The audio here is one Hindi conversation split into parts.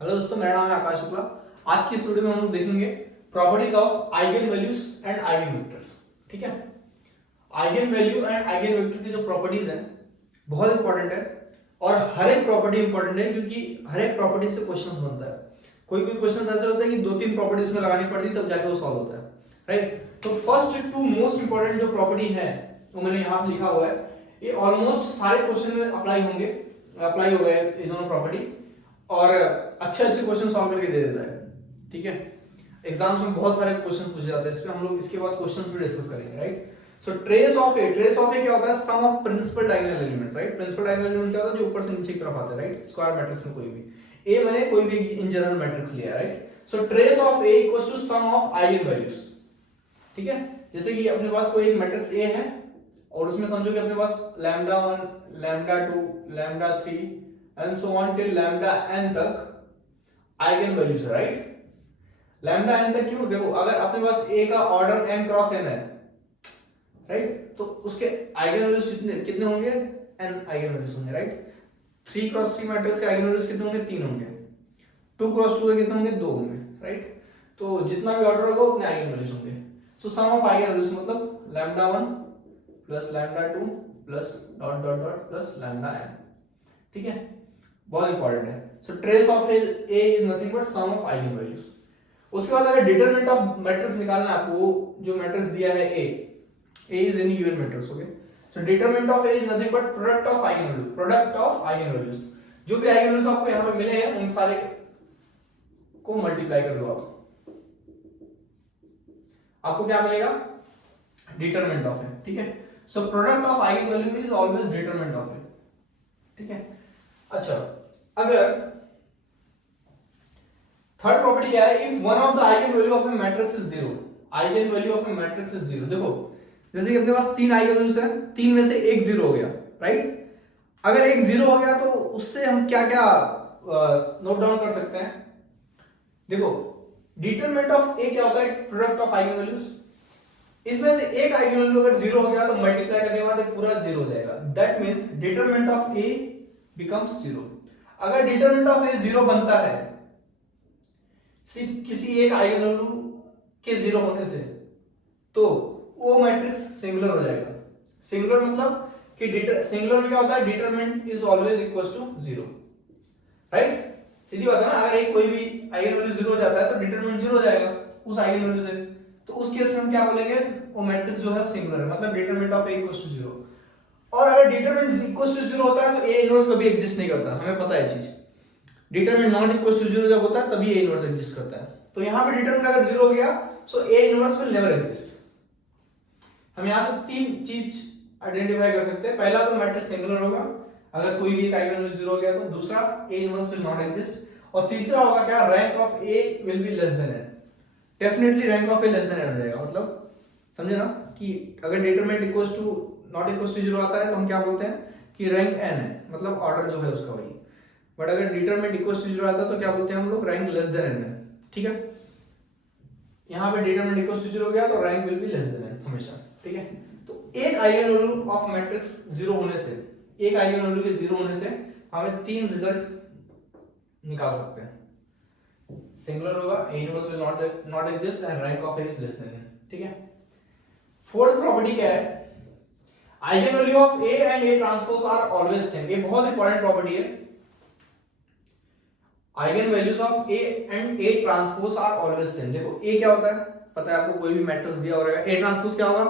हेलो दोस्तों, मेरा नाम है आकाश शुक्ला। आज की इस वीडियो में हम लोग देखेंगे properties of eigen values and eigen vectors. ठीक है, eigen value and eigen vector की जो प्रॉपर्टीज हैं बहुत इंपॉर्टेंट है और हर एक प्रॉपर्टी इंपॉर्टेंट है क्योंकि हर एक प्रॉपर्टी से क्वेश्चन बनता है। कोई कोई क्वेश्चन ऐसे होते हैं कि दो तीन प्रॉपर्टी उसमें लगानी पड़ती तब जाके वो सॉल्व होता है, राइट। तो फर्स्ट टू मोस्ट इंपॉर्टेंट जो प्रॉपर्टी है वो मैंने यहाँ पे लिखा हुआ है। ये ऑलमोस्ट सारे क्वेश्चन में अप्लाई हो गए ये दोनों प्रॉपर्टी और अच्छे अच्छे क्वेश्चन सॉल्व करके दे देता है। ठीक है, एग्जाम्स में बहुत सारे क्वेश्चन पूछे जाते हैं, इसमें हम लोग इसके बाद क्वेश्चंस भी डिस्कस करेंगे, right. So trace of A क्या होता है? Sum of principal diagonal elements, right. Principal diagonal element क्या होता है? जो ऊपर से नीचे की तरफ आते हैं, राइट। स्क्वायर मैट्रिक्स में कोई भी ए मैंने कोई भी इन जनरल मैट्रिक्स लिया है, right. So trace of A equals to sum of eigen values. ठीक है, जैसे कि अपने पास कोई एक मैट्रिक्स ए है और उसमें समझो कि अपने पास lambda 1 lambda 2 lambda 3 and so on till lambda n तक आइगन वैल्यूज है, राइट। लैम्डा n तक क्यों? देखो, अगर अपने पास a का ऑर्डर m क्रॉस n है, राइट, तो उसके आइगन वैल्यूज कितने होंगे? n आइगन वैल्यूज होंगे, राइट। 3 क्रॉस 3 मैट्रिक्स के आइगन वैल्यूज कितने होंगे? 3 होंगे। 2 क्रॉस 2 के कितने होंगे? 2 होंगे, राइट। तो जितना भी ऑर्डर होगा उतने आइगन वैल्यूज होंगे। So sum of eigen values मतलब lambda 1 plus lambda 2 plus dot dot dot plus lambda n। ठीक है, बहुत इंपॉर्टेंट है। So trace of A is nothing but sum of eigen values. उसके बाद अगर डिटरमिनेंट ऑफ मैट्रिक्स निकालना है आपको, जो मैट्रिक्स दिया है A is any given matrix, okay. So determinant of A is nothing but product of eigen values. जो भी आइगन वैल्यूज आपको यहां पे मिले हैं उन सारे को मल्टीप्लाई कर दो आपको क्या मिलेगा? Determinant of A. ठीक है, so product of eigenvalue is always determinant of A. ठीक है, अच्छा, अगर थर्ड प्रॉपर्टी क्या है? If one of the eigen value of a matrix is zero, eigen value of a matrix is zero. देखो, जैसे कि अपने पास तीन आइगन वैल्यूज हैं, तीन में से एक जीरो हो गया, राइट। अगर एक जीरो हो गया तो उससे हम क्या क्या नोट डाउन कर सकते हैं? देखो, डिटरमिनेंट ऑफ ए क्या होता है? Product of eigen values. इसमें से एक आइगन वैल्यू अगर जीरो हो गया तो मल्टीप्लाई करने के बाद पूरा जीरो हो जाएगा। That means determinant of A becomes zero. अगर डिटरमिनेंट ऑफ ए जीरो बनता है सिर्फ किसी एक आइगन वैल्यू के जीरो होने से, तो वो मैट्रिक्स सिंगुलर हो जाएगा। सिंगुलर मतलब कि सिंगुलर में क्या होता है? Determinant is always equal to zero, right. सीधी बात है ना, अगर एक कोई भी आइगन वैल्यू जीरो हो जाता है तो डिटरमिनेंट जीरो हो जाएगा उस आइगन वैल्यू से। तो उस केस में हम क्या बोलेंगे? वो मैट्रिक्स जो है सिंगुलर है, मतलब determinant of A equal to zero. और अगर डिटरमिनेंट इक्वल टू जीरो होता है तो ए इनवर्स कभी एग्जिस्ट नहीं करता, हमें पता है चीज। Determinant not equal to zero जब होता है तभी ए इनवर्स एग्जिस्ट करता है। तो यहां पे डिटरमिनेंट अगर जीरो हो गया so A inverse will never exist. हम यहां से तीन चीज आइडेंटिफाई कर सकते हैं। पहला तो मैट्रिक्स सिंगुलर होगा अगर कोई भी एक आइगन वैल्यू जीरो हो गया तो। दूसरा, A inverse will not exist. और तीसरा होगा क्या? Rank of A will be less than N. Definitely rank of A less than N हो जाएगा। मतलब समझे ना कि अगर determinant equals to not equals to zero आता है तो हम क्या बोलते हैं कि रैंक एन है, मतलब ऑर्डर जो है उसका वही। बट अगर डिटरमिनेंट इक्वल्स टू जीरो आता है तो क्या बोलते हैं हम लोग? रैंक लेस देन एन है। ठीक है, यहां पे डिटरमिनेंट इक्वल्स टू जीरो गया तो rank will be less than N हमेशा। ठीक है, तो एक eigen value of matrix zero होने से, एक आइगन वैल्यू के जीरो होने से हमें तीन रिजल्ट निकाल सकते हैं। सिंगुलर होगा, A inverse will not exist and rank of A is less than N. ठीक है, फोर्थ प्रॉपर्टी क्या है? Eigen value of A and A transpose are always same. ये बहुत इंपॉर्टेंट प्रॉपर्टी है। Eigen values of A and A transpose are always same. देखो, ए क्या होता है पता है आपको? कोई भी मैट्रिक्स दिया हो रहेगा, ए ट्रांसपोज क्या होगा?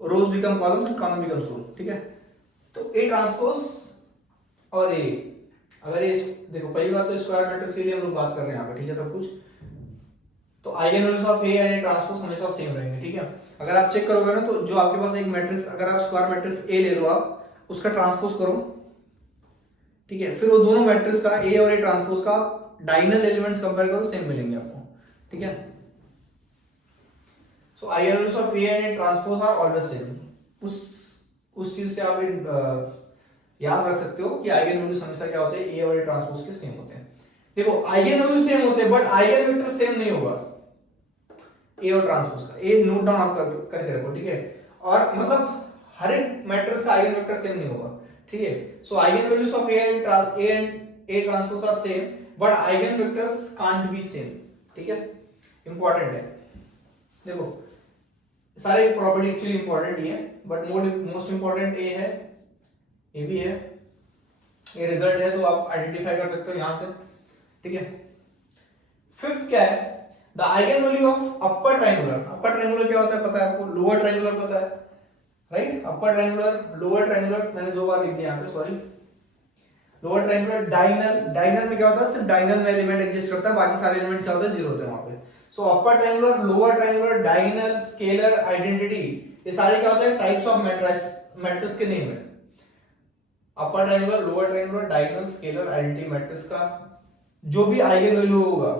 Rows become columns and column become row. ठीक है, तो ए ट्रांसपोज और ए, अगर ये देखो, पहली बात तो स्क्वायर मैट्रिक्स के लिए हम लोग बात कर रहे हैं यहाँ पे, ठीक है, सब कुछ। तो eigen values of A and A transpose हमेशा सेम रहेंगे। ठीक है, अगर आप चेक करोगे ना तो जो आपके पास एक मैट्रिक्स, अगर आप स्क्वायर मैट्रिक्स ए ले लो, आप उसका ट्रांसपोज करो, ठीक है, फिर वो दोनों मैट्रिक्स का ए और ए ट्रांसपोज का डायगोनल एलिमेंट्स कंपेयर करो, सेम मिलेंगे आपको। ठीक है, so eigen values of A and A transpose are always same. उस चीज से आप याद रख सकते हो कि आइगन वैल्यूज हमेशा क्या होते हैं? ए और ए ट्रांसपोज के सेम होते हैं। देखो, आइगन वैल्यू सेम होते हैं बट आइगन वेक्टर सेम नहीं होगा ए और ट्रांसपोज का। ए नोट डाउन आप करके रखो, ठीक है। और मतलब हर एक मैट्रिक्स का आइगन वेक्टर सेम नहीं होगा, ठीक है। So eigen values of A and A transpose are same but eigenvectors can't be same, ठीक है, इंपॉर्टेंट है। देखो सारे प्रॉपर्टी एक्चुअली इंपॉर्टेंट ही है, बट मोस्ट इंपॉर्टेंट ए है, ए भी है, ये रिजल्ट है तो आप आइडेंटिफाई कर सकते हो यहां से, ठीक है। फिफ्थ क्या है, the eigen value of upper triangular. Upper triangular क्या होता है पता है आपको, लोअर ट्रायंगुलर पता है, राइट। अपर ट्रायंगुलर, लोअर ट्रायंगुलर, मैंने दो बार लिख दिया यहाँ पे, sorry. Lower triangular, diagonal, diagonal में क्या होता है, सिर्फ डायगोनल में एलिमेंट एग्जिस्ट करता है, बाकी सारे एलिमेंट्स क्या होते हैं, जीरो होते हैं वहां पे। So upper triangular, lower triangular, diagonal, scalar, identity, ये सारे क्या होते हैं, टाइप्स ऑफ मैट्रिक्स के नेम है। Upper triangular, lower triangular, diagonal, scalar, identity matrix का जो भी आइगन वैल्यू होगा,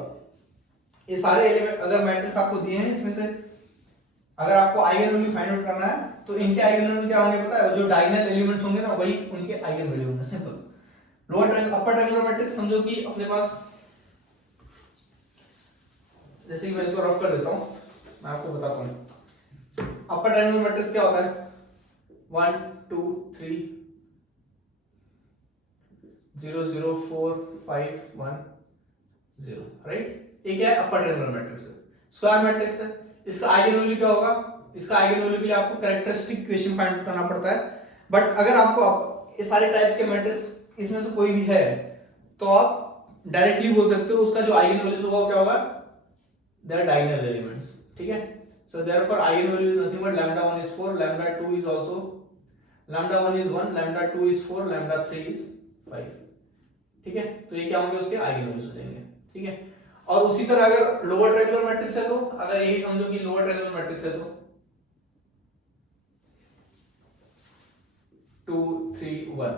ये सारे एलिमेंट, अगर मैट्रिक्स आपको दिए हैं इसमें से अगर आपको आइगन वैल्यू फाइंड आउट करना है तो इनके आइगन वैल्यू क्या होंगे पता है, जो डायगोनल एलिमेंट्स होंगे ना वही उनके आइगन वैल्यू होंगे, simple. Lower triangular, upper triangular matrix समझो कि अपने पास, जैसे कि मैं इसको रफ कर देता हूं, मैं आपको बताता हूं। अपर ट्रायंगुलर मैट्रिक्स क्या होता है, 1 2 3 0 0 4 5 1 0, राइट। ये क्या है, अपर ट्रायंगुलर मैट्रिक्स है। स्क्वायर मैट्रिक्स है, इसका आइगन वैल्यू क्या होगा, इसका आइगन वैल्यू के लिए आपको कैरेक्टरिस्टिक इक्वेशन फाइंड करना पड़ता है। बट अगर आपको ये सारे टाइप्स के मैट्रिक्स इसमें से कोई भी है तो आप डायरेक्टली बोल सकते हो उसका जो आइगन वैल्यूज होगा वो क्या होगा, देयर डायगोनल एलिमेंट्स, ठीक है। So therefore eigen value is nothing but lambda 1 is 4, lambda 2 is also, lambda 1 is 1, lambda 2 is 4, lambda 3 is 5, ठीक है। तो ये क्या होंगे, उसके आइगन वैल्यूज हो जाएंगे, ठीक है। और उसी तरह अगर लोअर ट्रायंगुलर मैट्रिक्स है तो, अगर यही समझो कि लोअर ट्रायंगुलर मैट्रिक्स है तो 2 3 1,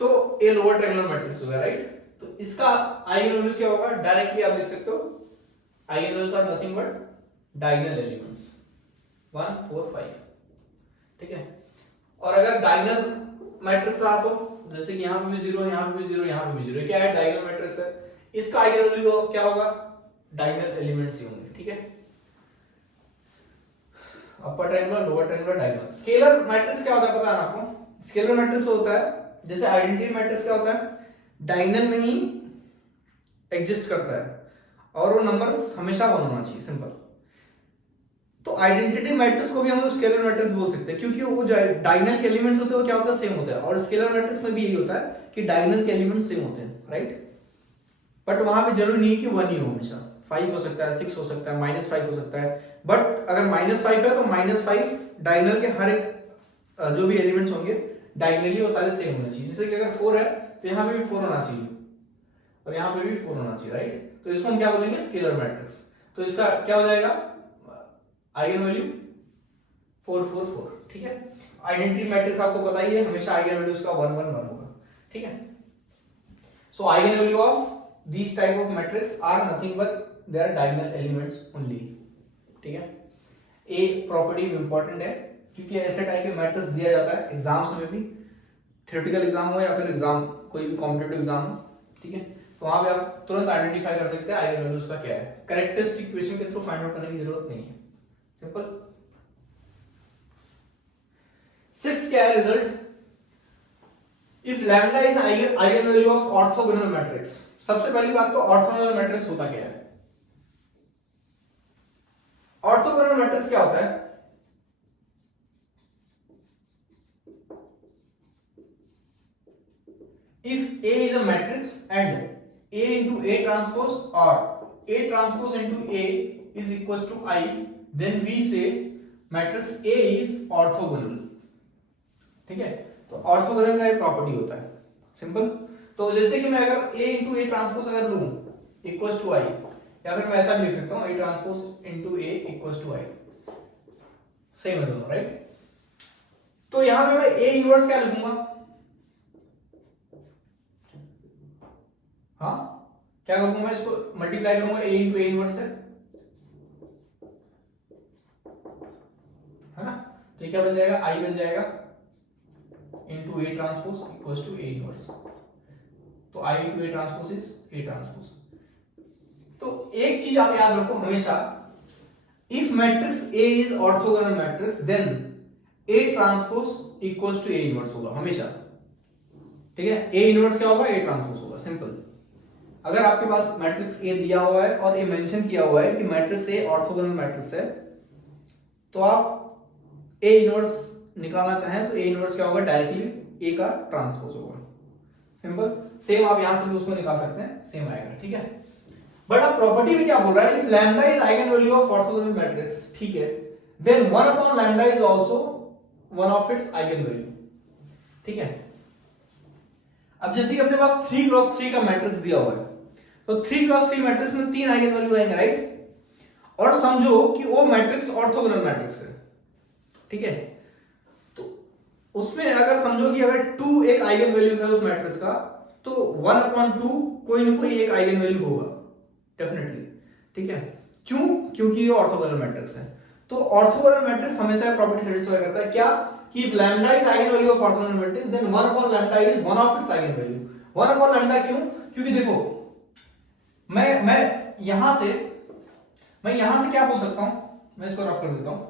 तो ये लोअर ट्रायंगुलर मैट्रिक्स होगा, राइट। तो इसका आइगन वैल्यूज क्या होगा, डायरेक्टली आप लिख सकते हो, eigenvalues are nothing but diagonal elements 1 4 5, ठीक है। और अगर डायगोनल मैट्रिक्स रहा तो जैसे कि यहां पे भी 0, यहां पे भी 0, यहां पे भी 0, क्या है, डायगोनल मैट्रिक्स है, इसका आइगन वैल्यू क्या होगा, डायगोनल एलिमेंट्स ही होंगे, ठीक है। Upper triangular, lower triangular, diagonal. Scalar matrix क्या होता है पता है आपको, स्केलर मैट्रिक्स होता है जैसे आइडेंटिटी मैट्रिक्स क्या होता है, डायगोनल में ही एग्जिस्ट करता है और वो नंबर्स हमेशा 1 होना चाहिए, सिंपल। तो आइडेंटिटी मैट्रिक्स को भी हम लोग स्केलर मैट्रिक्स बोल सकते हैं, क्योंकि वो जो डायगोनल के एलिमेंट्स होते हैं वो क्या होता है, सेम होता है। और स्केलर मैट्रिक्स में भी यही होता है कि डायगोनल के एलिमेंट्स सेम होते हैं, राइट। बट वहां पे जरूरी नहीं कि 1 ही हो, हमेशा 5 हो सकता है, 6 हो सकता है, -5 हो सकता है। बट अगर -5 है तो -5 डायगोनल के हर एक जो भी एलिमेंट्स होंगे डायगोनली वो सारे सेम होने चाहिए। जैसे कि अगर 4 है तो यहाँ पे भी 4 होना चाहिए और यहाँ पे भी 4 होना चाहिए, राइट। तो इसको हम क्या बोलेंगे, स्केलर मैट्रिक्स। तो इसका क्या हो जाएगा, आइगन वैल्यू 4 4 4, ठीक है। आइडेंटिटी मैट्रिक्स आपको पता ही है, हमेशा आइगन वैल्यू उसका 1 1 1 होगा, ठीक है। So eigen value of these type of matrix are nothing but their diagonal elements only, ठीक है। ए प्रॉपर्टी इंपॉर्टेंट है क्योंकि ऐसे टाइप के मैट्रिक्स दिया जाता है एग्जाम्स में भी, थ्योरेटिकल एग्जाम हो या फिर एग्जाम कोई भी कॉम्पिटिटिव एग्जाम हो, ठीक है। तो वहां पे आप तुरंत आइडेंटिफाई कर सकते हैं आइगन वैल्यूज का क्या है, कैरेक्टरिस्टिक इक्वेशन के थ्रू फाइंड आउट करने की जरूरत नहीं है, सिंपल। 6 क्या है result, if lambda is eigen value of orthogonal matrix. सबसे पहली बात तो ऑर्थोगोनल मैट्रिक्स होता क्या है, ऑर्थोगोनल मैट्रिक्स क्या होता है, if A is a matrix and A into A transpose or A transpose into A is equals to I, then we say matrix A is orthogonal, ठीक है। तो ऑर्थोगोनल का ये प्रॉपर्टी होता है, सिंपल। तो जैसे कि मैं अगर A into A ट्रांसपोज अगर लूं इक्वल्स टू I, या फिर मैं ऐसा भी लिख सकता हूं A transpose into A equals to I, same है दोनों, राइट। तो यहां पे मैं A इनवर्स क्या लिखूंगा, हाँ क्या करूंगा मैं, इसको मल्टीप्लाई करूंगा A into A इनवर्स से, है ना। तो ये क्या बन जाएगा, I बन जाएगा into A transpose equals to A inverse. तो I into A transpose is A transpose. तो एक चीज आप याद रखो हमेशा, if matrix A is orthogonal matrix then A transpose equals to A inverse होगा हमेशा, ठीक है। A इनवर्स क्या होगा, A ट्रांसपोज होगा, सिंपल। अगर आपके पास मैट्रिक्स ए दिया हुआ है और ये मेंशन किया हुआ है कि मैट्रिक्स ए ऑर्थोगोनल मैट्रिक्स है, तो आप ए इनवर्स निकालना चाहें तो ए इनवर्स क्या होगा, डायरेक्टली ए का ट्रांसपोज होगा। सिंपल। सेम आप यहां से भी उसको निकाल सकते हैं, सेम आएगा, ठीक है। बट अब प्रॉपर्टी में क्या बोल रहा है, if lambda is eigen value of orthogonal matrix, ठीक है, then 1 upon lambda is also one of its eigenvalue, ठीक है। अब जैसे कि अपने पास 3 क्रॉस 3 का मैट्रिक्स दिया हुआ है, तो 3 क्रॉस 3 मैट्रिक्स में 3 आइगन वैल्यू आएंगे, राइट। और समझो कि वो मैट्रिक्स ऑर्थोगोनल मैट्रिक्स है, ठीक है। तो उसमें अगर समझो कि अगर 2 एक आइगन वैल्यू है उस मैट्रिक्स का, तो 1 अपॉन 2 कोई ना कोई एक आइगन वैल्यू होगा डेफिनेटली, ठीक है। क्यों? क्योंकि ये ऑर्थोगोनल मैट्रिक्स है। तो ऑर्थोगोनल मैट्रिक्स हमेशा प्रॉपर्टी सेटिस्फाई करता है, क्या कि if lambda is eigen value of orthogonal matrix then 1 upon lambda is one of its eigen value। 1 upon lambda क्यों? क्योंकि देखो मैं यहां से क्या बोल सकता हूं, मैं इसको रफ कर देता हूं।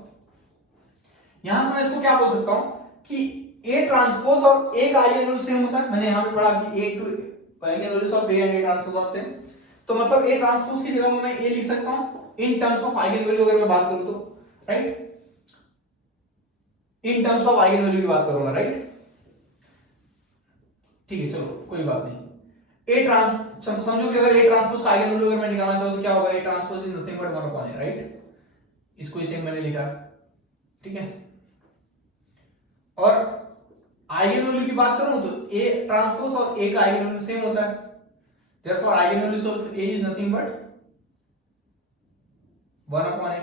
यहां से मैं इसको क्या बोल सकता हूं कि A ट्रांसपोज और A का आइगन वैल्यू सेम होता है। मैंने यहां पे पढ़ा कि A to eigen values of A and A transpose are same, तो मतलब A ट्रांसपोज की जगह में मैं A लिख सकता हूं in terms of eigen value, अगर मैं बात करूं तो, right, in terms of eigen value की बात करूंगा, राइट, ठीक है। चलो कोई बात नहीं। ए ट्रांस समझो कि अगर ए ट्रांसपोज का आइगन वैल्यू अगर मैं निकालना चाहूं तो क्या होगा, A transpose is nothing but 1 upon A, right, इसको इसे मैंने लिखा, ठीक है। और आइगन वैल्यू की बात करूं तो ए ट्रांसपोज और ए का आइगन वैल्यू सेम होता है, therefore eigen values of A is nothing but 1 upon A.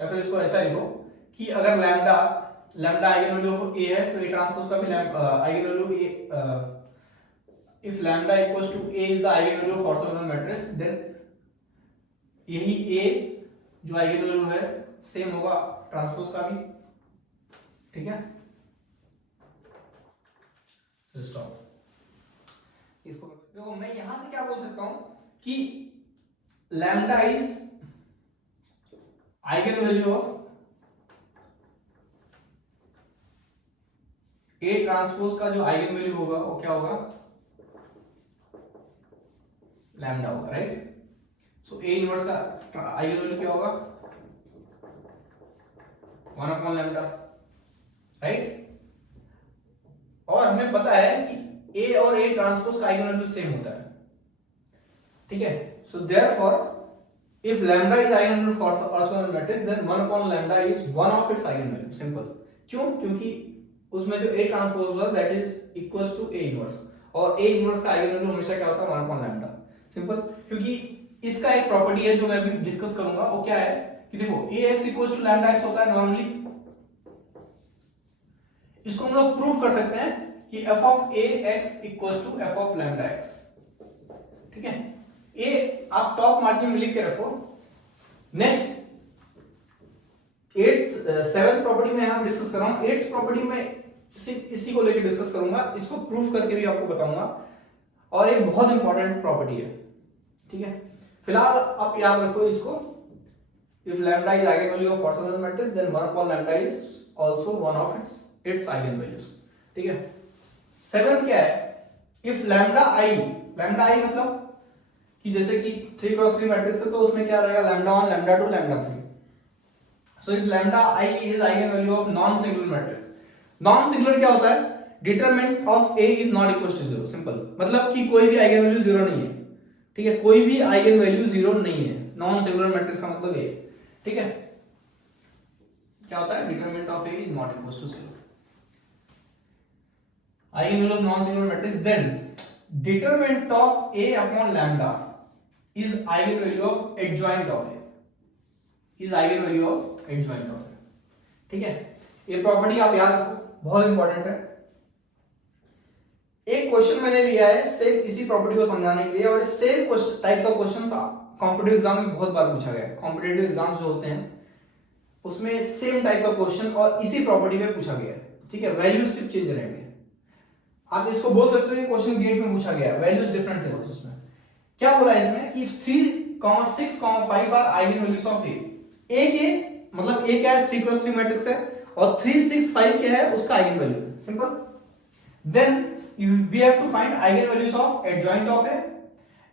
या फिर इसको ऐसा लिखो कि अगर lambda eigen value of A है तो ए ट्रांसपोज का भी eigenvalue A, if lambda equals to A is the eigen value of orthogonal matrix, then यही ए जो आइगन वैल्यू है सेम होगा ट्रांसपोज का भी, ठीक है। तो स्टॉप। इसको देखो मैं यहां से क्या बोल सकता हूं कि lambda is eigen value of A transpose का जो आइगन वैल्यू होगा वो क्या होगा, लैम्डा होगा, राइट। सो ए इनवर्स का आइगन वैल्यू क्या होगा, 1 अपॉन लैम्डा, राइट। और हमें पता है कि ए और ए ट्रांसपोज का आइगन वैल्यू सेम होता है, ठीक है। So therefore if lambda is eigen value for orthogonal matrix then 1 upon lambda is one of its eigen value, simple. क्यों? क्योंकि उसमें जो A ट्रांसपोज होगा that is equals to A inverse, और A इनवर्स का आइगन वैल्यू हमेशा क्या होता है, 1 अपॉन लैम्डा, सिंपल। क्योंकि इसका एक प्रॉपर्टी है जो मैं अभी डिस्कस करूंगा, वो क्या है कि देखो Ax equals to lambda x होता है नॉर्मली, इसको हम लोग प्रूव कर सकते हैं कि f of Ax equals to f of lambda x, ठीक है। ए आप टॉप मार्जिन में लिख के रखो। नेक्स्ट 7th प्रॉपर्टी में यहां डिस्कस कर रहा हूं, 8th प्रॉपर्टी में इसी को लेकर डिस्कस करूंगा, इसको प्रूफ करके भी आपको बताऊंगा, और एक बहुत इंपॉर्टेंट प्रॉपर्टी है, ठीक है। फिलहाल आप याद रखो इसको, if lambda is eigen value of orthogonal matrix then 1 upon lambda is also one of its eigen values, ठीक है। 7th क्या है, इफ लैम्डा आई मतलब कि जैसे कि 3 क्रॉस 3 मैट्रिक्स है तो उसमें क्या रहेगा, lambda 1 lambda 2 lambda 3। So if lambda i is eigen value of non singular matrix, non singular क्या होता है, determinant of A is not equal to 0, simple. मतलब कि कोई भी आइगन वैल्यू 0 नहीं है, ठीक है, कोई भी आइगन वैल्यू 0 नहीं है, नॉन सिंगुलर मैट्रिक्स का मतलब ये, ठीक है। क्या होता है, determinant of A is not equal to 0, eigen value of non singular matrix, then determinant of A upon lambda is eigen value of adjoint of A, is eigen value of adjoint of A, ठीक है। ये प्रॉपर्टी आप याद रखो, बहुत इंपॉर्टेंट है। एक क्वेश्चन मैंने लिया है सेम इसी प्रॉपर्टी को समझाने के लिए, और सेम टाइप का क्वेश्चन कॉम्पिटिटिव एग्जाम में बहुत बार पूछा गया है। कॉम्पिटिटिव एग्जाम्स जो होते हैं उसमें सेम टाइप का क्वेश्चन और इसी प्रॉपर्टी में पूछा गया है, ठीक है। वैल्यूज सिर्फ चेंज रहेंगे, आप इसको बोल सकते हो कि क्वेश्चन गेट में पूछा गया है, वैल्यूज डिफरेंट थे बस। उसमें क्या बोला है इसमें कि 3, 6, 5 आर आइगन वैल्यूज ऑफ ए। ए के मतलब ए क्या है, 3 क्रॉस 3 मैट्रिक्स है, और 3, 6, 5 क्या है, उसका eigenvalue, simple. Then we have to find eigen values of adjoint of A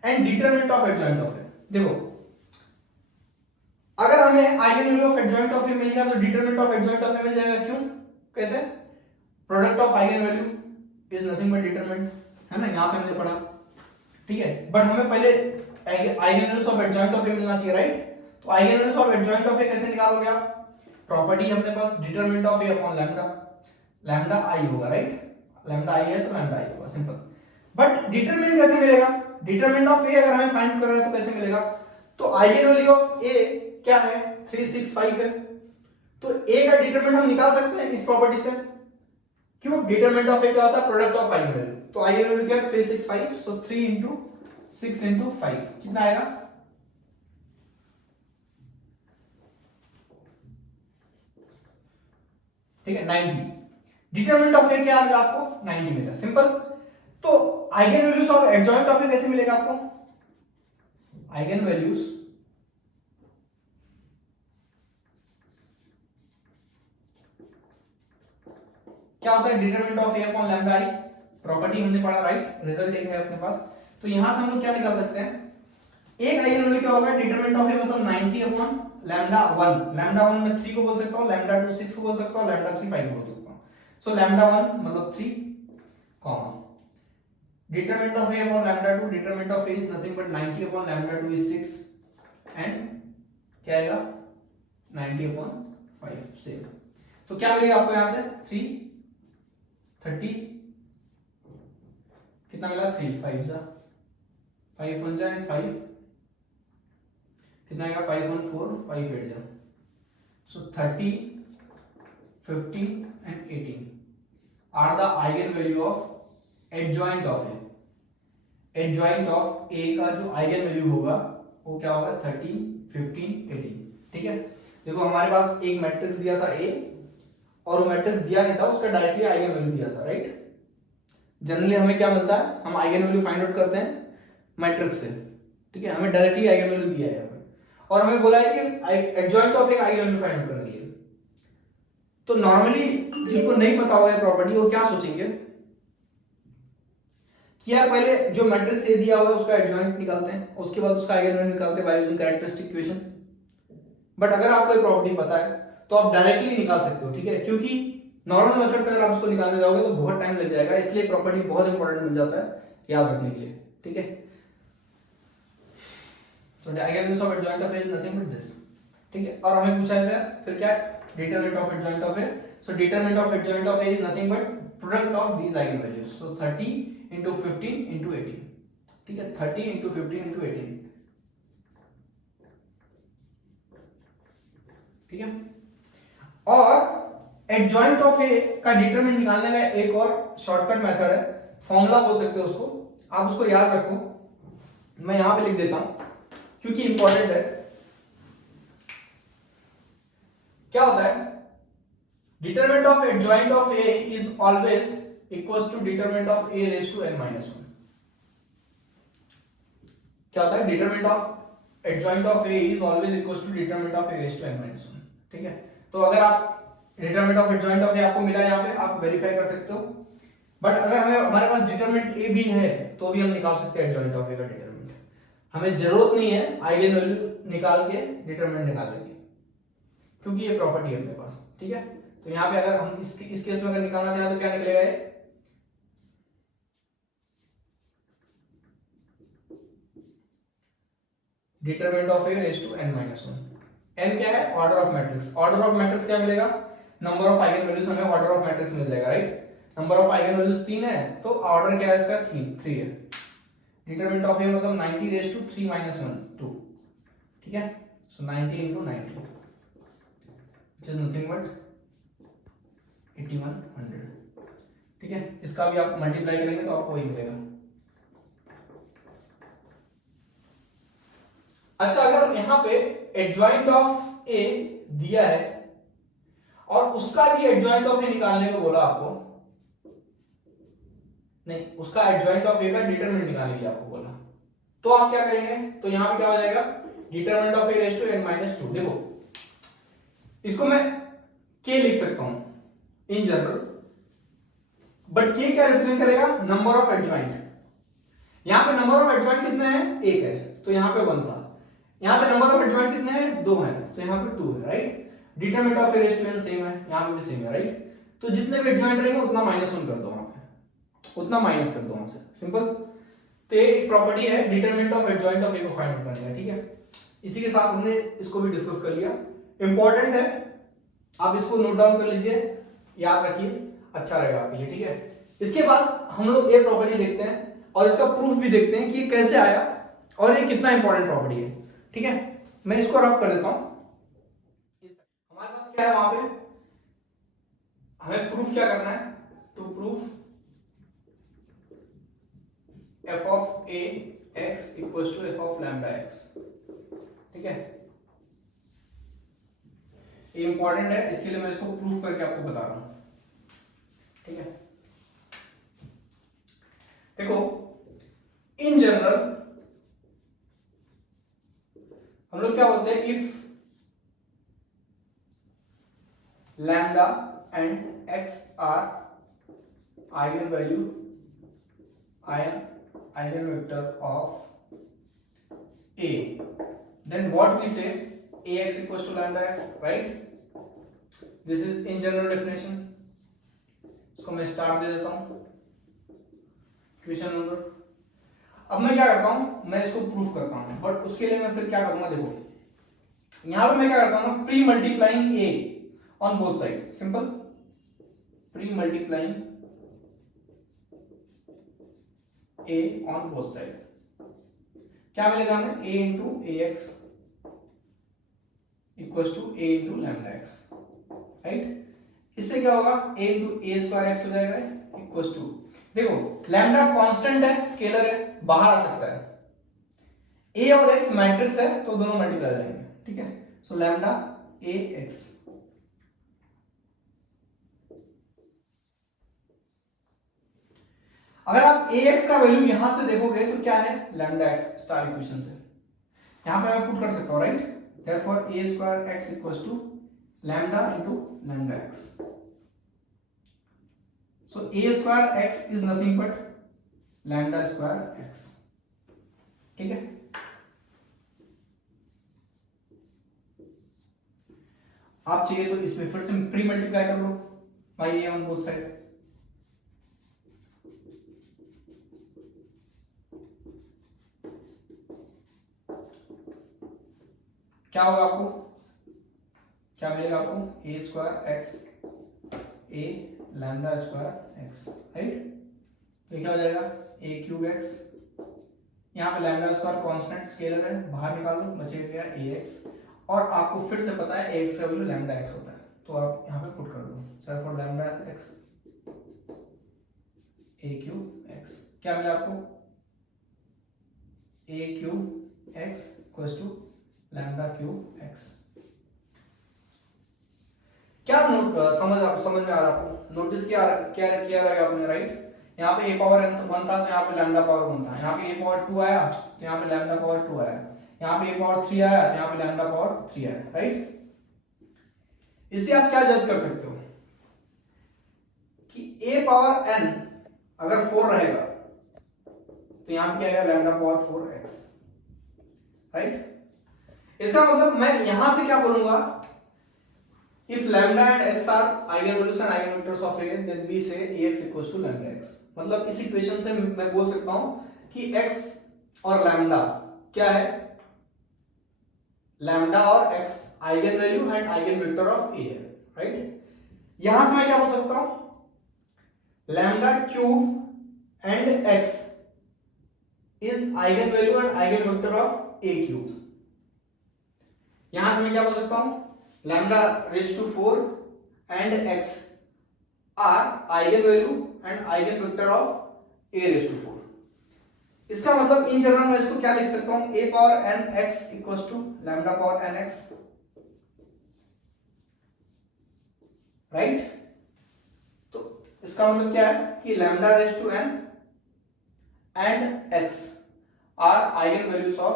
and determinant of adjoint of A. देखो अगर हमें eigen value of adjoint of A मिल गया तो determinant of adjoint of A मिल जाएगा। क्यों? कैसे? Product of eigenvalue is nothing but determinant, है ना, यहां पे हमने पढ़ा, ठीक है। बट हमें पहले eigen values of adjoint of A मिलना चाहिए, राइट? तो eigen values of adjoint of A कैसे निकालोगे आप? प्रॉपर्टी अपने पास determinant of A upon lambda, lambda I होगा, राइट? लैम्डा आई है तो लैम्डा आई होगा, सिंपल। बट डिटरमिनेंट कैसे मिलेगा? डिटरमिनेंट ऑफ ए अगर हमें फाइंड कर रहे हैं तो कैसे मिलेगा? तो आइगन वैल्यू ऑफ ए क्या है? 365 है, तो ए का डिटरमिनेंट हम निकाल सकते हैं इस प्रॉपर्टी से। क्यों? डिटरमिनेंट ऑफ ए क्या होता है? Product of eigen value. तो आइगन वैल्यू क्या है? 365, सो 3 into 6 into 5 कितना आएगा? ठीक है, 90। डिटरमिनेंट ऑफ ए क्या मिला आपको? 90 मिला, सिंपल। तो eigen values of adjoint of A कैसे मिलेगा आपको? आइगन वैल्यूज क्या होता है? Determinant of A upon lambda I, property हमने पढ़ा, राइट? रिजल्ट एक है अपने पास, तो यहां से हम लोग क्या निकाल सकते हैं? एक आइगन वैल्यू क्या होगा? डिटरमिनेंट ऑफ ए मतलब 90 अपॉन लैम्डा 1। लैम्डा 1 में 3 को बोल सकता हूं, लैम्डा 2 6 को बोल सकता हूं, लैम्डा 3 5 को बोल सकता हूं। सो लैम्डा 1 मतलब 3 comma determinant of A upon lambda 2, determinant of A is nothing but 90 upon lambda 2 is 6 and क्या आएगा? 90 अपॉन 5 से। तो क्या मिलेगा आपको यहां से? 3 30 कितना मिला? 3 5 जा 5 1 जा 5 कितना आएगा? 5 1 4 5 8 जा। सो 30 15 and 18 are the eigen value of adjoint of A। adjoint of A का जो आइगन वैल्यू होगा वो क्या होगा? 13 15 18, ठीक है। देखो हमारे पास एक मैट्रिक्स दिया था A और वो मैट्रिक्स दिया नहीं था, उसका डायरेक्टली आइगन वैल्यू दिया था, राइट? जनरली हमें क्या मिलता है? हम आइगन वैल्यू फाइंड आउट करते हैं मैट्रिक्स से, ठीक है। हमें डायरेक्टली आइगन वैल्यू दिया है हमें, और हमें बोला है कि एडजॉइंट ऑफ एक आइगन वैल्यू फाइंड आउट करने के लिए। तो नॉर्मली जिनको नहीं पता होगा प्रॉपर्टी, वो क्या सोचेंगे कि यार पहले जो मैट्रिक्स ए दिया हुआ है उसका एडजॉइंट निकालते हैं, उसके बाद उसका आइगन वैल्यू निकालते हैं by using characteristic equation. But अगर आपको ये प्रॉपर्टी पता है तो आप डायरेक्टली निकाल सकते हो, ठीक है। क्योंकि नॉर्मल मेथड से अगर आप उसको निकालने जाओगे तो बहुत टाइम लग जाएगा, इसलिए प्रॉपर्टी बहुत इंपॉर्टेंट बन जाता है याद रखने के लिए, ठीक है। So the eigenvalues of adjoint of A is nothing but this, ठीक है। और हमें पूछा है फिर क्या? Determinant of adjoint of A। So determinant of adjoint of A is nothing but product of these eigen values. So 30 into 15 into 18, ठीक है। 30 into 15 into 18, ठीक है। और एडजॉइंट ऑफ ए का डिटरमिनेंट निकालने का एक और शॉर्टकट मेथड है, फॉर्मूला बोल सकते हो उसको, आप उसको याद रखो। मैं यहां पे लिख देता हूं क्योंकि इंपॉर्टेंट है। क्या होता है? Determinant of adjoint of A is always equals to determinant of A raise to n minus 1। क्या होता है? Determinant of adjoint of A is always equals to determinant of A raise to n minus 1, ठीक है। तो अगर आप determinant of adjoint of A आपको मिला है, यहाँ पे आप वेरीफाई कर सकते हो। बट अगर हमारे पास डिटरमिनेंट ए भी है तो भी हम निकाल सकते हैं एडजॉइंट ऑफ ए का डिटरमिनेंट। हमें जरूरत नहीं है आइगन वैल्यू निकाल के डिटरमिनेंट निकालने की, क्योंकि ये प्रॉपर्टी है अपने पास, ठीक है। तो यहाँ पे अगर हम इस केस में अगर निकालना चाहें तो क्या निकलेगा? ये determinant of A raise to n minus 1। n क्या है? Order of matrix. Order of matrix क्या मिलेगा? नंबर ऑफ आइगन वैल्यूज, हमें ऑर्डर ऑफ मैट्रिक्स मिल जाएगा, right. Number of eigen values 3 है, तो ऑर्डर क्या है इसका? 3 है। डिटरमिनेंट ऑफ ए मतलब 90 रेज टू 3 माइनस 1 2, ठीक है। सो 90 into 90 which is nothing but 8100, ठीक है। इसका भी आप मल्टीप्लाई करेंगे तो आपको वही मिलेगा। अच्छा, अगर यहां पे एडजॉइंट ऑफ ए दिया है और उसका भी एडजॉइंट ऑफ ए निकालने को बोला आपको, नहीं, उसका एडजॉइंट ऑफ ए का डिटरमिनेंट निकालने के आपको बोला, तो आप क्या करेंगे? तो यहां पे क्या हो जाएगा? Determinant of A raise to n minus 2। देखो इसको मैं k लिख सकता हूं इन जनरल, बट k क्या रिप्रेजेंट करेगा? Number of adjoint. यहाँ पे नंबर ऑफ एडजॉइंट कितने हैं, एक है, तो यहाँ पे 1 था। यहाँ पे नंबर ऑफ एडजॉइंट कितने हैं, 2 हैं, तो यहाँ पे 2 है, right. Determinant of A raise to n same है, यहाँ पे भी सेम है, राइट। तो जितने भी एडजॉइंट रहेंगे उतना -1 कर दो, वहां पे उतना माइनस कर दो वहां से, सिंपल। तो ये एक प्रॉपर्टी है डिटरमिनेंट ऑफ एडजॉइंट ऑफ ए को फाइंड आउट करने का, ठीक है। इसी के साथ हमने इसको भी डिस्कस कर लिया। इंपॉर्टेंट है, आप इसको नोट डाउन कर लीजिए, याद रखिए, अच्छा रहेगा आपके लिए, ठीक है। इसके बाद हम लोग ये प्रॉपर्टी देखते हैं और इसका प्रूफ भी देखते हैं कि ये कैसे आया और ये कितना इंपॉर्टेंट प्रॉपर्टी है, ठीक है। मैं इसको रफ कर देता हूं। हमारे पास क्या है, वहां पे हमें प्रूफ क्या करना है, to proof f of a x equals to f of lambda x, ठीक है। ये इंपॉर्टेंट है, इसके लिए मैं इसको प्रूफ करके आपको बता रहा हूं, ठीक है। देखो, इन जनरल हम लोग क्या बोलते हैं, if lambda and x are eigen value eigenvector of a, then what we say, ax equals to lambda x, right? This is in general definition. इसको मैं स्टार दे देता हूं, क्वेश्चन नंबर। अब मैं क्या करता हूं, मैं इसको प्रूफ करता हूं, बट उसके लिए मैं फिर क्या करूंगा, देखो यहां पे मैं क्या करता हूं, pre multiplying a on both side, simple, pre multiplying a on both side, क्या मिलेगा हमें, a into ax equals to a into lambda x, right. इससे क्या होगा, a into a square x हो जाएगा equals to, देखो लैम्डा कांस्टेंट है, स्केलर है, बाहर आ सकता है, a और x मैट्रिक्स है तो दोनों मल्टीप्लाई हो जाएंगे, ठीक है। सो लैम्डा ax, अगर आप ax का वैल्यू यहां से देखोगे तो क्या है, लैम्डा x स्टार इक्वेशन से, यहां पे मैं पुट कर सकता हूं, right. Therefore a square x equals to lambda into lambda x, so a square x is nothing but lambda square x, ठीक है। आप चाहिए तो इसमें फिर से प्री मल्टीप्लाई कर लो by a on both side, क्या होगा, आपको क्या मिलेगा, आपको a square x a lambda square x, right. तो क्या हो जाएगा, a क्यूब x, यहाँ पे लैम्डा स्क्वायर कांस्टेंट स्केलर है, बाहर निकाल लो, बचेगा क्या ax, और आपको फिर से पता है ax का वैल्यू लैम्डा x होता है, तो आप यहाँ पे पुट कर दो, sir for lambda x a cube x, क्या मिला आपको, a cube x equals to lambda cube x। क्या समझ में आ रहा आपको, नोटिस किया रहेगा आपने, राइट। यहाँ पे a पावर n 1 था तो यहाँ पे लैम्डा पावर 1 था, यहाँ पे a पावर 2 आया तो यहाँ पे लैम्डा पावर 2 आया, यहाँ पे a पावर 3 आया तो यहाँ पे लैम्डा पावर 3 आया, राइट। इससे आप क्या जज कर सकते हो कि a पावर n अगर 4 रहेगा तो यहाँ पे क्या आएगा, लैम्डा पावर 4x, राइट। इसका मतलब मैं यहां से क्या बोलूंगा, if lambda and x are eigen values and eigen vectors of a, then we say ax equals to lambda x। मतलब इस इक्वेशन से मैं बोल सकता हूं कि x और लैम्डा क्या है, लैम्डा और x eigen value and eigen vector of a है, राइट। यहां से मैं क्या बोल सकता हूं, lambda cube and x is eigen value and eigen vector of a cube. यहां से मैं क्या बोल सकता हूं, lambda raise to 4 and x are eigen value and eigen vector of a raise to 4। इसका मतलब इन जनरल मैं इसको क्या लिख सकता हूं, a power n x equals to lambda power n x, right. तो इसका मतलब क्या है कि lambda raise to n and x are eigen values of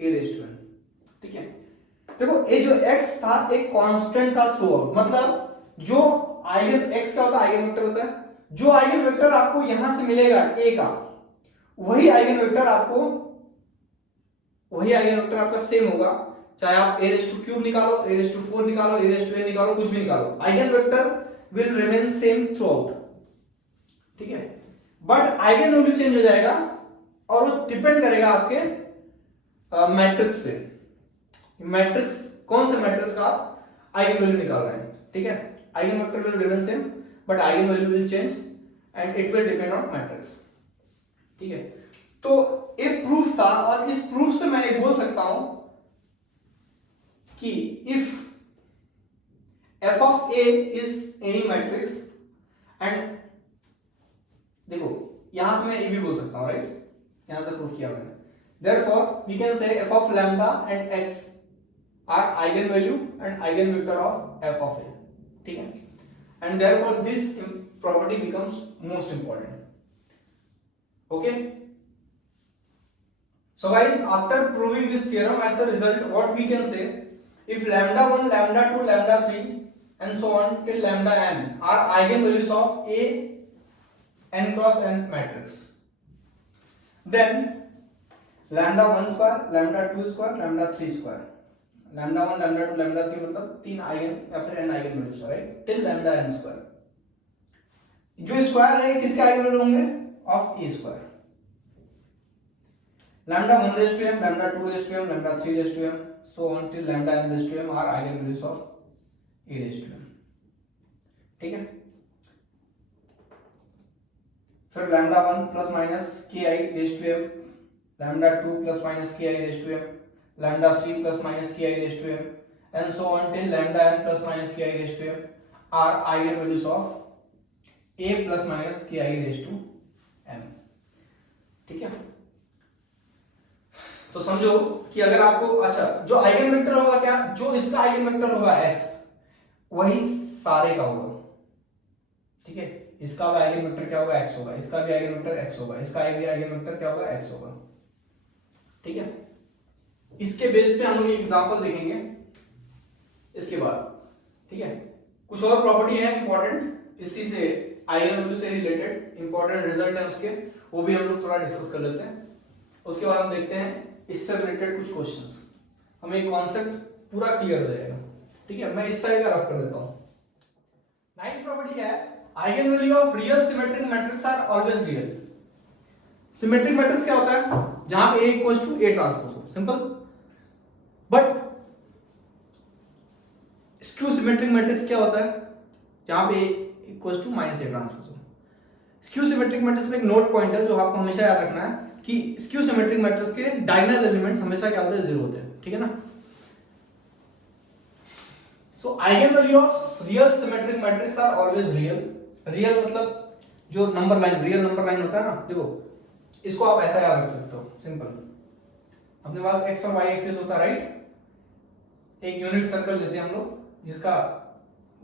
a raise to n, ठीक है। देखो ये जो x था एक कांस्टेंट था थ्रू आउट, मतलब जो आइगन x का होता है आइगन वेक्टर होता है, जो आइगन वेक्टर आपको यहां से मिलेगा a का, वही आइगन वेक्टर आपका सेम होगा, चाहे आप a³ निकालो, a⁴ निकालो, a⁴n निकालो, कुछ भी निकालो, eigen vector will remain same through out, ठीक है। बट आइगन वैल्यू चेंज हो जाएगा और वो डिपेंड करेगा आपके मैट्रिक्स पे, मैट्रिक्स कौन से मैट्रिक्स का आप आइगन वैल्यू निकाल रहे हैं, ठीक है। Eigen vector will remain same but eigen value will change and it will depend on matrix, ठीक है। तो एक प्रूफ था और इस प्रूफ से मैं ये बोल सकता हूं कि if f of a is any matrix and देखो यहां से मैं ये भी बोल सकता हूं, राइट, यहां से प्रूफ किया मैंने, therefore we can say f of lambda and x are eigenvalue and eigenvector of f of a, ठीक है, and therefore this property becomes most important, okay. So guys, after proving this theorem, as a result what we can say, if lambda 1, lambda 2, lambda 3 and so on till lambda n are eigenvalues of a n cross n matrix, then lambda 1 square, lambda 2 square, lambda 3 square, lambda 1, lambda 2, lambda 3 मतलब तीन आइगन या फिर n eigen values, right, till lambda n square, जो स्क्वायर है किसके आइगन वैल्यू होंगे, of a square, lambda 1 raised to m, lambda 2 raised to m, lambda 3 raised to m, so on till lambda n raised to m are eigenvalues of a raised to m, ठीक है। फिर lambda 1 plus minus ki raised to m, lambda 2 plus minus ki raised to m, lambda 3 plus minus ki raised to m, and so on till lambda n plus minus ki raised to m are eigenvalues of a plus minus ki raised to m, ठीक है। तो समझो कि अगर आपको, अच्छा, जो आइगन वेक्टर होगा क्या, जो इसका आइगन वेक्टर होगा x, वही सारे का होगा, ठीक है। इसका भी आइगन वेक्टर क्या होगा, x होगा, इसका भी आइगन वेक्टर x होगा, इसका भी आइगन वेक्टर क्या होगा, x होगा, ठीक है। इसके बेस पे हम लोग एग्जांपल देखेंगे इसके बाद, ठीक है। कुछ और प्रॉपर्टी है इंपॉर्टेंट इसी से, आइगन वैल्यू से रिलेटेड इंपॉर्टेंट रिजल्ट है उसके, वो भी हम लोग थोड़ा डिस्कस कर लेते हैं। उसके बाद हम देखते हैं इससे रिलेटेड कुछ क्वेश्चंस, हमें कॉन्सेप्ट पूरा क्लियर हो जाएगा, ठीक है। मैं इस साइड का रफ कर देता हूं। नाइन्थ प्रॉपर्टी क्या है, eigen value of real symmetric matrix are always real. Symmetric matrix क्या होता है, जहां पे a equals to a transpose हो, simple. But skew symmetric matrix क्या होता है, जहां पे a equals to minus a transpose हो। स्क्यू सिमेट्रिक मैट्रिक्स में एक नोट पॉइंट है जो आपको हमेशा याद रखना है कि स्क्यू सिमेट्रिक मैट्रिक्स के डायगोनल एलिमेंट्स हमेशा क्या होते हैं, जीरो होते हैं, ठीक है ना। So eigen value of real symmetric matrix are always real. Real मतलब जो number line, real number line होता है ना, देखो इसको आप ऐसा याद रख सकते हो, सिंपल। अपने पास x और y एक्सिस होता है, राइट। एक यूनिट सर्कल लेते हैं हम लोग जिसका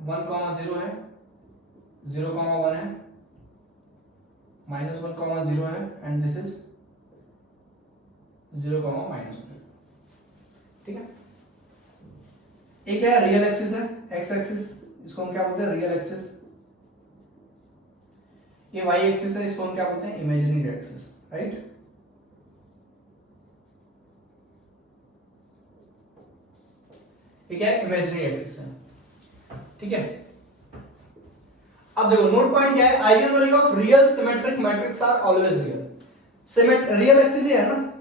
1,0 है, 0,1 है, -1,0 है एंड दिस इज 0,-1, ठीक है। एक है रियल एक्सिस है, x एक्सिस, इसको हम क्या बोलते हैं, रियल एक्सिस। ये y एक्सिस है, इसको हम क्या बोलते हैं, इमेजिनरी एक्सिस, राइट। ये क्या है, इमेजिनरी एक्सिस है, ठीक है। अब देखो नोट पॉइंट क्या है, eigen value of real symmetric matrix are always real. Real axis ही है ना,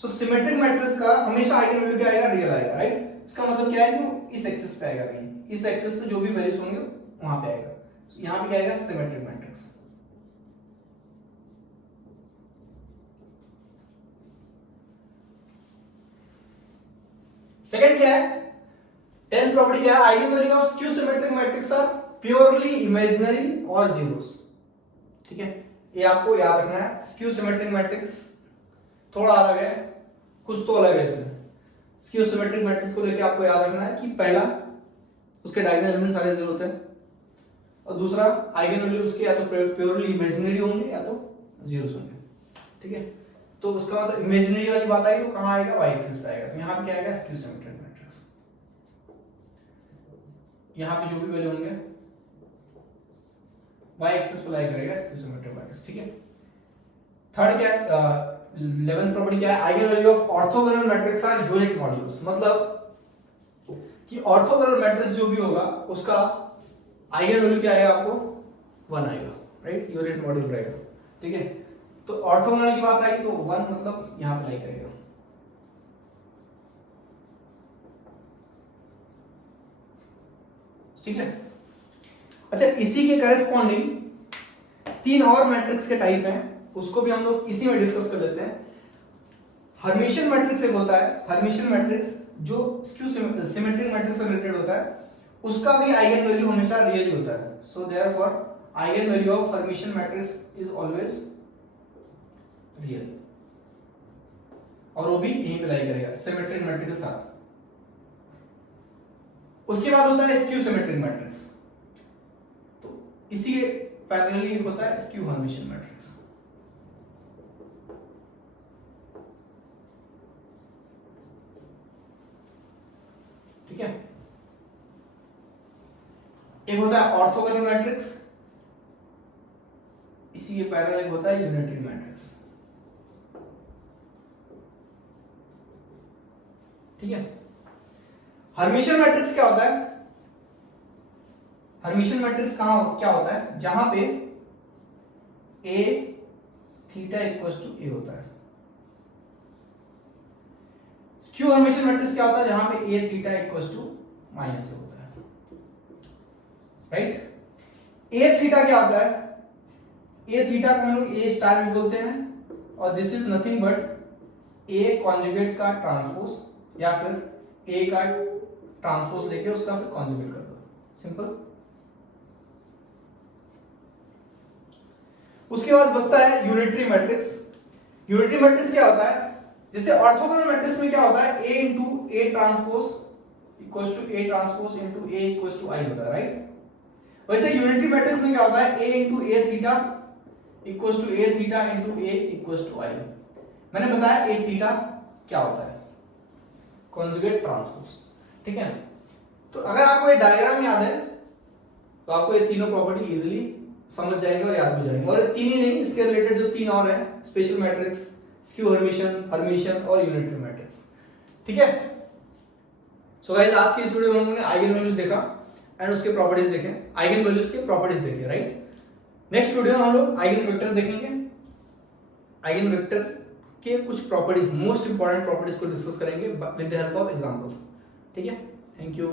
सो सिमेट्रिक मैट्रिक्स का हमेशा आइगन वैल्यू क्या आएगा, रियल आएगा, राइट। इसका मतलब क्या है कि इस एक्सिस पे आएगा, कहीं इस एक्सिस पे जो भी वैल्यूज होंगे वहां पे आएगा। so, यहां पे क्या आएगा, सिमेट्रिक मैट्रिक्स। सेकंड क्या है, 10th प्रॉपर्टी क्या है, eigen value of skew symmetric matrix are purely imaginary और जीरोस, ठीक है। ये आपको याद रखना है, स्क्यू सिमेट्रिक मैट्रिक्स थोड़ा अलग है, कुछ तो अलग है इसमें। स्क्यू सिमेट्रिक मैट्रिक्स को लेके आपको याद रखना है कि पहला उसके डायगोनल एलिमेंट सारे जीरो होते हैं, और दूसरा आइगन वैल्यू उसके या तो प्योरली इमेजिनरी होंगे या तो जीरोस होंगे, ठीक है। तो उसका मतलब इमेजिनरी वाली बात आई तो कहां आएगा, y एक्सिस पे आएगा, तो यहां पे क्या आएगा, स्क्यू सिमेट्रिक मैट्रिक्स। यहां पे जो भी वैल्यू होंगे y एक्सिस पे लाई करेगा स्क्यू सिमेट्रिक मैट्रिक्स, ठीक है। थर्ड क्या है, 11th प्रॉपर्टी क्या है, eigen value of orthogonal matrix are unit modules, मतलब कि ऑर्थोगोनल मैट्रिक्स जो भी होगा उसका आइगन वैल्यू क्या आएगा, आपको 1 आएगा, राइट, यूनिट मॉड्यूल रहेगा, ठीक है। तो ऑर्थोगोनल की बात आई तो 1 मतलब यहां पे लाई करेगा, ठीक है। अच्छा, इसी के करस्पॉन्डिंग 3 और मैट्रिक्स के टाइप हैं, उसको भी हम लोग इसी में डिस्कस कर लेते हैं। हर्मिशियन मैट्रिक्स एक होता है, हर्मिशियन मैट्रिक्स जो स्क्यू सिमेट्रिक मैट्रिक्स से रिलेटेड होता है, उसका भी आइगन वैल्यू हमेशा रियल होता है। So therefore eigen value of Hermitian matrix is always real, और वो भी यहीं पे लाई करेगा सिमेट्रिक मैट्रिक्स के साथ। उसके बाद होता है स्क्यू सिमेट्रिक मैट्रिक्स, तो इसी के पैरेलली होता है स्क्यू हर्मिशियन मैट्रिक्स, ठीक है। एक होता है ऑर्थोगोनल मैट्रिक्स, इसी के पैरेलल होता है यूनिटरी मैट्रिक्स, ठीक है। हर्मिशियन मैट्रिक्स क्या होता है, हर्मिशियन मैट्रिक्स कहां क्या होता है, जहां पे a theta equals to a होता है। स्क्यू हर्मिशियन मैट्रिक्स क्या होता है, जहां पे a theta equals to minus a होता है, राइट। a थीटा क्या होता है, a थीटा को हम लोग a स्टार भी बोलते हैं, और this is nothing but a conjugate का ट्रांसपोज, या फिर a का ट्रांसपोज लेके उसका फिर कॉन्जुगेट कर दो, सिंपल। उसके बाद बचता है यूनिटरी मैट्रिक्स। यूनिटरी मैट्रिक्स क्या होता है, जैसे ऑर्थोगोनल मैट्रिक्स में क्या होता है, a into A transpose equals to A transpose into A equals to I होता है, राइट। वैसे यूनिटरी मैट्रिक्स में क्या होता है, a into A theta equals to A theta into A equals to I. मैंने बताया ए थीटा क्या होता है, कॉन्जुगेट ट्रांसपोज, ठीक है। तो अगर आपको ये डायग्राम याद है तो आपको ये तीनों प्रॉपर्टी इजीली समझ जाएंगे और याद हो जाएंगे। और तीन ही नहीं, इसके रिलेटेड जो 3 और हैं, special matrix, skew Hermitian, Hermitian और यूनिटरी मैट्रिक्स, ठीक है। सो गाइस, आज की इस वीडियो में हमने आइगन वैल्यूज देखा एंड उसके प्रॉपर्टीज देखे, आइगन वैल्यूज के प्रॉपर्टीज देखे, राइट। नेक्स्ट वीडियो में हम लोग आइगन वेक्टर देखेंगे, आइगन वेक्टर के कुछ प्रॉपर्टीज, मोस्ट इंपॉर्टेंट प्रॉपर्टीज को डिस्कस करेंगे with the help of examples, ठीक है। Thank you.